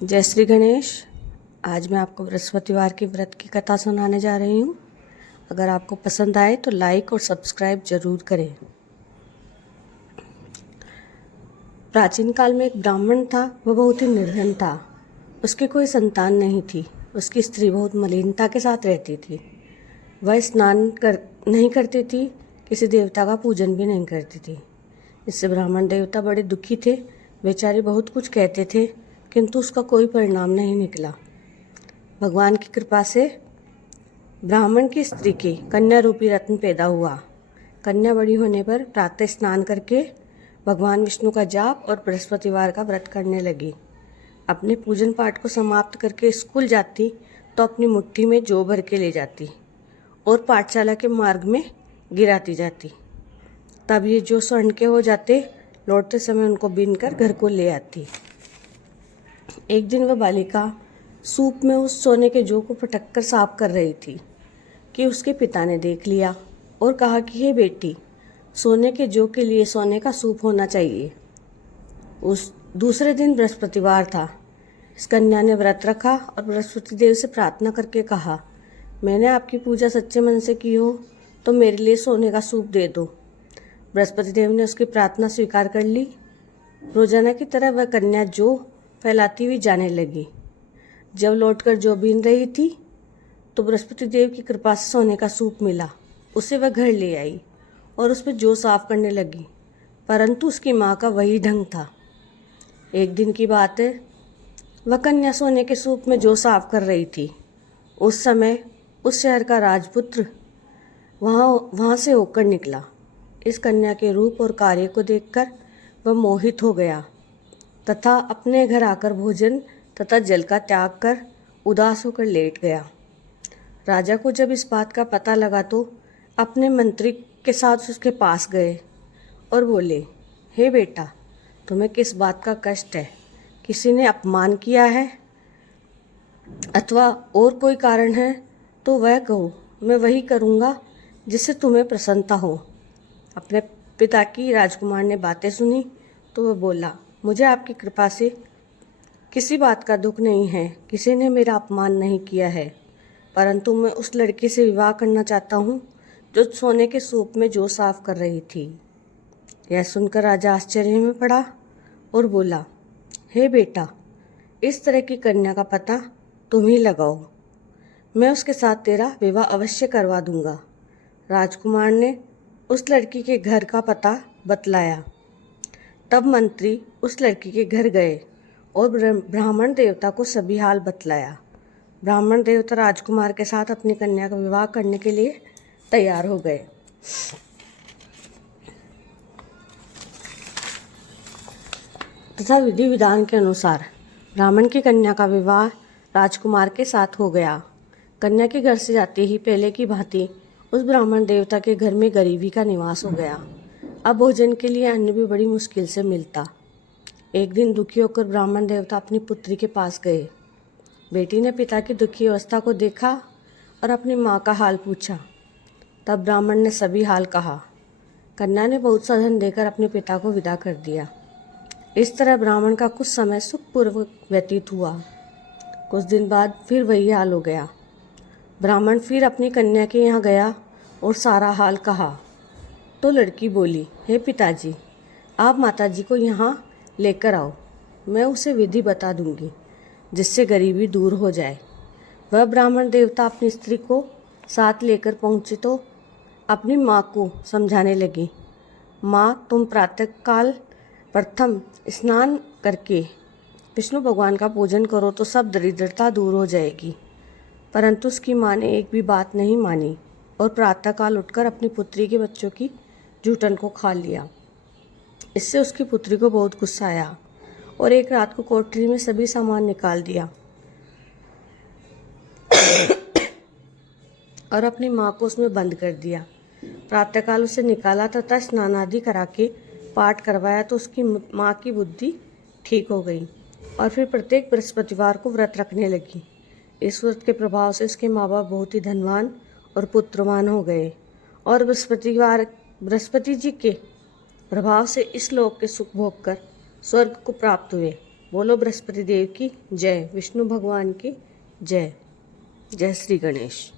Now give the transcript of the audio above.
जय श्री गणेश। आज मैं आपको बृहस्पतिवार की व्रत की कथा सुनाने जा रही हूँ। अगर आपको पसंद आए तो लाइक और सब्सक्राइब जरूर करें। प्राचीन काल में एक ब्राह्मण था। वह बहुत ही निर्धन था। उसकी कोई संतान नहीं थी। उसकी स्त्री बहुत मलिनता के साथ रहती थी। वह नहीं करती थी, किसी देवता का पूजन भी नहीं करती थी। इससे ब्राह्मण देवता बड़े दुखी थे। बेचारे बहुत कुछ कहते थे, किंतु उसका कोई परिणाम नहीं निकला। भगवान की कृपा से ब्राह्मण की स्त्री की कन्या रूपी रत्न पैदा हुआ। कन्या बड़ी होने पर प्रातः स्नान करके भगवान विष्णु का जाप और बृहस्पतिवार का व्रत करने लगी। अपने पूजन पाठ को समाप्त करके स्कूल जाती तो अपनी मुट्ठी में जौ भर के ले जाती और पाठशाला के मार्ग में गिराती जाती। तब ये जो स्वर्ण के हो जाते, लौटते समय उनको बीनकर घर को ले आती। एक दिन वह बालिका सूप में उस सोने के जौ को पटक कर साफ कर रही थी कि उसके पिता ने देख लिया और कहा कि हे बेटी, सोने के जौ के लिए सोने का सूप होना चाहिए। उस दूसरे दिन बृहस्पतिवार था। इस कन्या ने व्रत रखा और बृहस्पति देव से प्रार्थना करके कहा, मैंने आपकी पूजा सच्चे मन से की हो तो मेरे लिए सोने का सूप दे दो। बृहस्पति देव ने उसकी प्रार्थना स्वीकार कर ली। रोजाना की तरह वह कन्या जौ फैलाती हुई जाने लगी। जब लौटकर जौ बीन रही थी तो बृहस्पति देव की कृपा से सोने का सूप मिला। उसे वह घर ले आई और उस पर जौ साफ करने लगी, परंतु उसकी माँ का वही ढंग था। एक दिन की बात है, वह कन्या सोने के सूप में जौ साफ कर रही थी। उस समय उस शहर का राजपुत्र वहाँ से होकर निकला। इस कन्या के रूप और कार्य को देखकर वह मोहित हो गया तथा अपने घर आकर भोजन तथा जल का त्याग कर उदास होकर लेट गया। राजा को जब इस बात का पता लगा तो अपने मंत्री के साथ उसके पास गए और बोले, हे बेटा, तुम्हें किस बात का कष्ट है? किसी ने अपमान किया है अथवा और कोई कारण है तो वह कहो, मैं वही करूँगा जिससे तुम्हें प्रसन्नता हो। अपने पिता की राजकुमार ने बातें सुनी तो वह बोला, मुझे आपकी कृपा से किसी बात का दुख नहीं है। किसी ने मेरा अपमान नहीं किया है, परंतु मैं उस लड़की से विवाह करना चाहता हूँ जो सोने के सूप में जौ साफ कर रही थी। यह सुनकर राजा आश्चर्य में पड़ा और बोला, हे बेटा, इस तरह की कन्या का पता तुम ही लगाओ। मैं उसके साथ तेरा विवाह अवश्य करवा दूंगा। राजकुमार ने उस लड़की के घर का पता बतलाया। तब मंत्री उस लड़की के घर गए और ब्राह्मण देवता को सभी हाल बतलाया। ब्राह्मण देवता राजकुमार के साथ अपनी कन्या का विवाह करने के लिए तैयार हो गए। तथा विधि विधान के अनुसार ब्राह्मण की कन्या का विवाह राजकुमार के साथ हो गया। कन्या के घर से जाते ही पहले की भांति उस ब्राह्मण देवता के घर में गरीबी का निवास हो गया। अब भोजन के लिए अन्न भी बड़ी मुश्किल से मिलता। एक दिन दुखी होकर ब्राह्मण देवता अपनी पुत्री के पास गए। बेटी ने पिता की दुखी अवस्था को देखा और अपनी माँ का हाल पूछा। तब ब्राह्मण ने सभी हाल कहा। कन्या ने बहुत सा धन देकर अपने पिता को विदा कर दिया। इस तरह ब्राह्मण का कुछ समय सुखपूर्वक व्यतीत हुआ। कुछ दिन बाद फिर वही हाल हो गया। ब्राह्मण फिर अपनी कन्या के यहाँ गया और सारा हाल कहा तो लड़की बोली, हे पिताजी, आप माताजी को यहाँ लेकर आओ, मैं उसे विधि बता दूंगी जिससे गरीबी दूर हो जाए। वह ब्राह्मण देवता अपनी स्त्री को साथ लेकर पहुँची तो अपनी माँ को समझाने लगी, माँ, तुम प्रातःकाल प्रथम स्नान करके विष्णु भगवान का पूजन करो तो सब दरिद्रता दूर हो जाएगी। परंतु उसकी माँ ने एक भी बात नहीं मानी और प्रातःकाल उठकर अपनी पुत्री के बच्चों की जूठन को खा लिया। इससे उसकी पुत्री को बहुत गुस्सा आया और एक रात को कोठरी में सभी सामान निकाल दिया और अपनी माँ को उसमें बंद कर दिया। प्रातःकाल उसे निकाला तथा स्नान आदि करा के पाठ करवाया तो उसकी माँ की बुद्धि ठीक हो गई और फिर प्रत्येक बृहस्पतिवार को व्रत रखने लगी। इस व्रत के प्रभाव से उसके माँ बाप बहुत ही धनवान और पुत्रवान हो गए और बृहस्पति जी के प्रभाव से इस लोक के सुख भोग कर स्वर्ग को प्राप्त हुए। बोलो बृहस्पति देव की जय, विष्णु भगवान की जय। जय श्री गणेश।